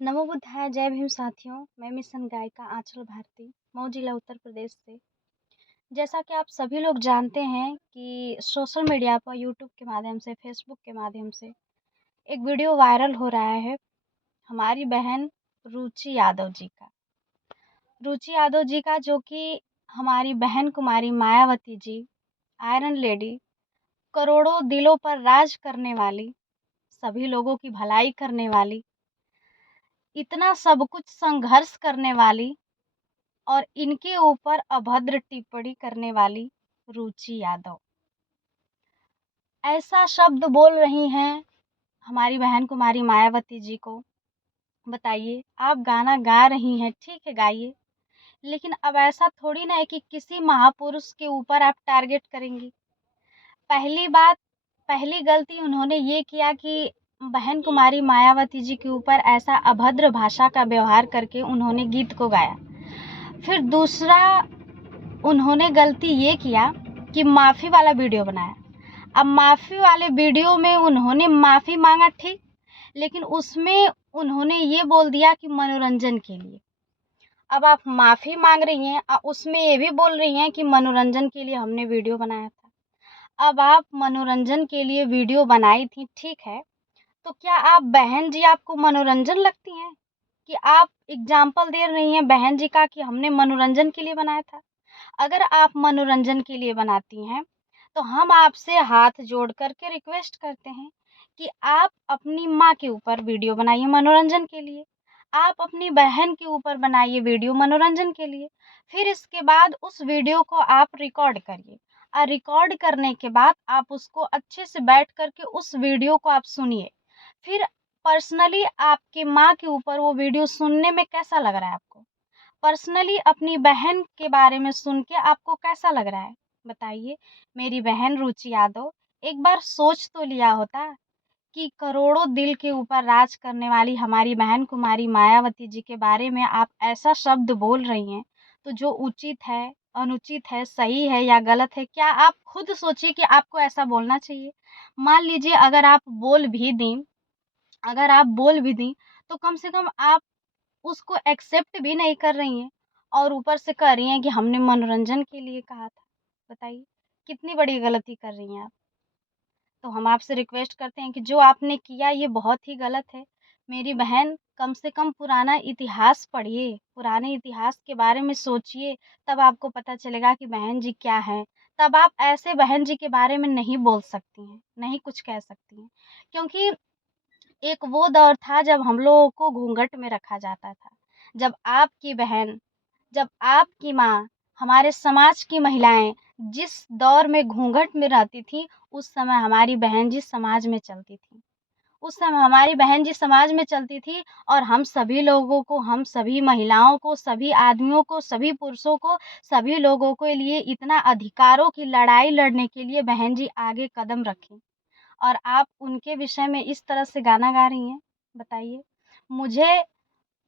नमो बुद्धाय जय भीम साथियों। मैं मिशन गायिका आंचल भारती, मऊ जिला उत्तर प्रदेश से। जैसा कि आप सभी लोग जानते हैं कि सोशल मीडिया पर यूट्यूब के माध्यम से, फेसबुक के माध्यम से एक वीडियो वायरल हो रहा है हमारी बहन रुचि यादव जी का। रुचि यादव जी का, जो कि हमारी बहन कुमारी मायावती जी, आयरन लेडी, करोड़ों दिलों पर राज करने वाली, सभी लोगों की भलाई करने वाली, इतना सब कुछ संघर्ष करने वाली और इनके ऊपर अभद्र टिप्पणी करने वाली रुचि यादव ऐसा शब्द बोल रही हैं हमारी बहन कुमारी मायावती जी को। बताइए, आप गाना गा रही हैं, ठीक है गाइए, लेकिन अब ऐसा थोड़ी ना है कि किसी महापुरुष के ऊपर आप टारगेट करेंगी। पहली बात, पहली गलती उन्होंने ये किया कि बहन कुमारी मायावती जी के ऊपर ऐसा अभद्र भाषा का व्यवहार करके उन्होंने गीत को गाया। फिर दूसरा, उन्होंने गलती ये किया कि माफ़ी वाला वीडियो बनाया। अब माफ़ी वाले वीडियो में उन्होंने माफ़ी मांगा, ठीक, लेकिन उसमें उन्होंने ये बोल दिया कि मनोरंजन के लिए। अब आप माफ़ी मांग रही हैं, उसमें ये भी बोल रही हैं कि मनोरंजन के लिए हमने वीडियो बनाया था। अब आप मनोरंजन के लिए वीडियो बनाई थी, ठीक है, तो क्या आप बहन जी आपको मनोरंजन लगती हैं कि आप एग्जाम्पल दे रही हैं बहन जी का कि हमने मनोरंजन के लिए बनाया था? अगर आप मनोरंजन के लिए बनाती हैं तो हम आपसे हाथ जोड़ करके रिक्वेस्ट करते हैं कि आप अपनी माँ के ऊपर वीडियो बनाइए मनोरंजन के लिए, आप अपनी बहन के ऊपर बनाइए वीडियो मनोरंजन के लिए। फिर इसके बाद उस वीडियो को आप रिकॉर्ड करिए और रिकॉर्ड करने के बाद आप उसको अच्छे से बैठ करके उस वीडियो को आप सुनिए। फिर पर्सनली आपकी माँ के ऊपर वो वीडियो सुनने में कैसा लग रहा है आपको? पर्सनली अपनी बहन के बारे में सुन के आपको कैसा लग रहा है? बताइए। मेरी बहन रुचि यादव, एक बार सोच तो लिया होता कि करोड़ों दिल के ऊपर राज करने वाली हमारी बहन कुमारी मायावती जी के बारे में आप ऐसा शब्द बोल रही हैं, तो जो उचित है, अनुचित है, सही है या गलत है, क्या आप खुद सोचिए कि आपको ऐसा बोलना चाहिए? मान लीजिए अगर आप बोल भी दी, तो कम से कम आप उसको एक्सेप्ट भी नहीं कर रही हैं और ऊपर से कह रही हैं कि हमने मनोरंजन के लिए कहा था। बताइए, कितनी बड़ी गलती कर रही हैं आप। तो हम आपसे रिक्वेस्ट करते हैं कि जो आपने किया ये बहुत ही गलत है। मेरी बहन, कम से कम पुराना इतिहास पढ़िए, पुराने इतिहास के बारे में सोचिए, तब आपको पता चलेगा कि बहन जी क्या हैं। तब आप ऐसे बहन जी के बारे में नहीं बोल सकती हैं, नहीं कुछ कह सकती हैं। क्योंकि एक वो दौर था जब हम लोगों को घूंघट में रखा जाता था। जब आपकी बहन, जब आपकी माँ, हमारे समाज की महिलाएँ जिस दौर में घूंघट में रहती थीं, उस समय हमारी बहन जी समाज में चलती थीं। उस समय हमारी बहन जी समाज में चलती थी और हम सभी लोगों को, हम सभी महिलाओं को, सभी आदमियों को, सभी पुरुषों को, सभी लोगों के लिए इतना अधिकारों की लड़ाई लड़ने के लिए बहन जी आगे कदम रखीं। और आप उनके विषय में इस तरह से गाना गा रही हैं। बताइए। मुझे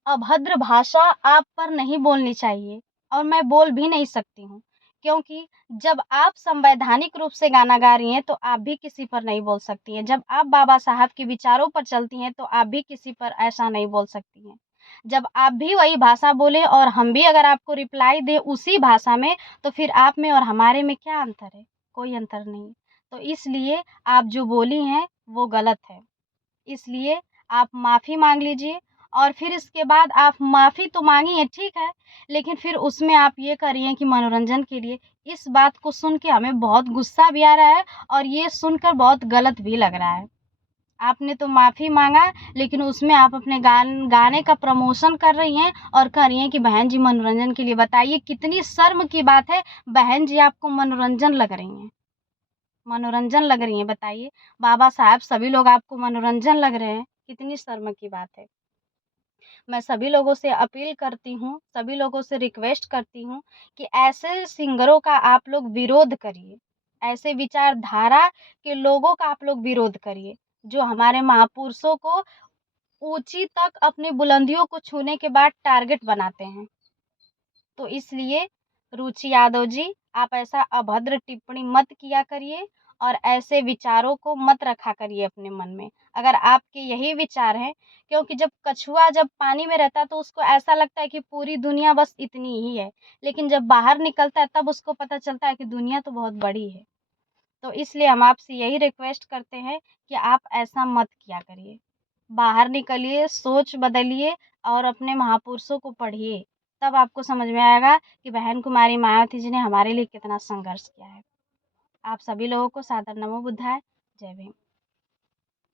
अभद्र भाषा आप पर नहीं बोलनी चाहिए और मैं बोल भी नहीं सकती हूँ, क्योंकि जब आप संवैधानिक रूप से गाना गा रही हैं तो आप भी किसी पर नहीं बोल सकती हैं। जब आप बाबा साहब के विचारों पर चलती हैं तो आप भी किसी पर ऐसा नहीं बोल सकती हैं। जब आप भी वही भाषा बोले और हम भी अगर आपको रिप्लाई दें उसी भाषा में, तो फिर आप में और हमारे में क्या अंतर है? कोई अंतर नहीं। तो इसलिए आप जो बोली हैं वो गलत है। इसलिए आप माफ़ी माँग लीजिए और फिर इसके बाद आप माफ़ी तो माँगी हैं, ठीक है, लेकिन फिर उसमें आप ये कर रही हैं कि मनोरंजन के लिए। इस बात को सुन के हमें बहुत गुस्सा भी आ रहा है और ये सुनकर बहुत गलत भी लग रहा है। आपने तो माफ़ी माँगा, लेकिन उसमें आप अपने गाने का प्रमोशन कर रही हैं और कह रही हैं कि बहन जी मनोरंजन के लिए। बताइए, कितनी शर्म की बात है, बहन जी आपको मनोरंजन लग रही हैं। मनोरंजन लग रही हैं, बताइए। बाबा साहब, सभी लोग आपको मनोरंजन लग रहे हैं, कितनी शर्म की बात है। मैं सभी लोगों से अपील करती हूँ, सभी लोगों से रिक्वेस्ट करती हूँ कि ऐसे सिंगरों का आप लोग विरोध करिए। ऐसे विचारधारा के लोगों का आप लोग विरोध करिए, जो हमारे महापुरुषों को ऊँची तक अपनी बुलंदियों को छूने के बाद टारगेट बनाते हैं। तो इसलिए रुचि यादव जी, आप ऐसा अभद्र टिप्पणी मत किया करिए और ऐसे विचारों को मत रखा करिए अपने मन में। अगर आपके यही विचार हैं, क्योंकि जब कछुआ पानी में रहता है तो उसको ऐसा लगता है कि पूरी दुनिया बस इतनी ही है, लेकिन जब बाहर निकलता है तब उसको पता चलता है कि दुनिया तो बहुत बड़ी है। तो इसलिए हम आपसे यही रिक्वेस्ट करते हैं कि आप ऐसा मत किया करिए। बाहर निकलिए, सोच बदलिए और अपने महापुरुषों को पढ़िए, तब आपको समझ में आएगा कि बहन कुमारी मायावती जी ने हमारे लिए कितना संघर्ष किया है। आप सभी लोगों को सादर नमो बुद्धाय। जय भीम।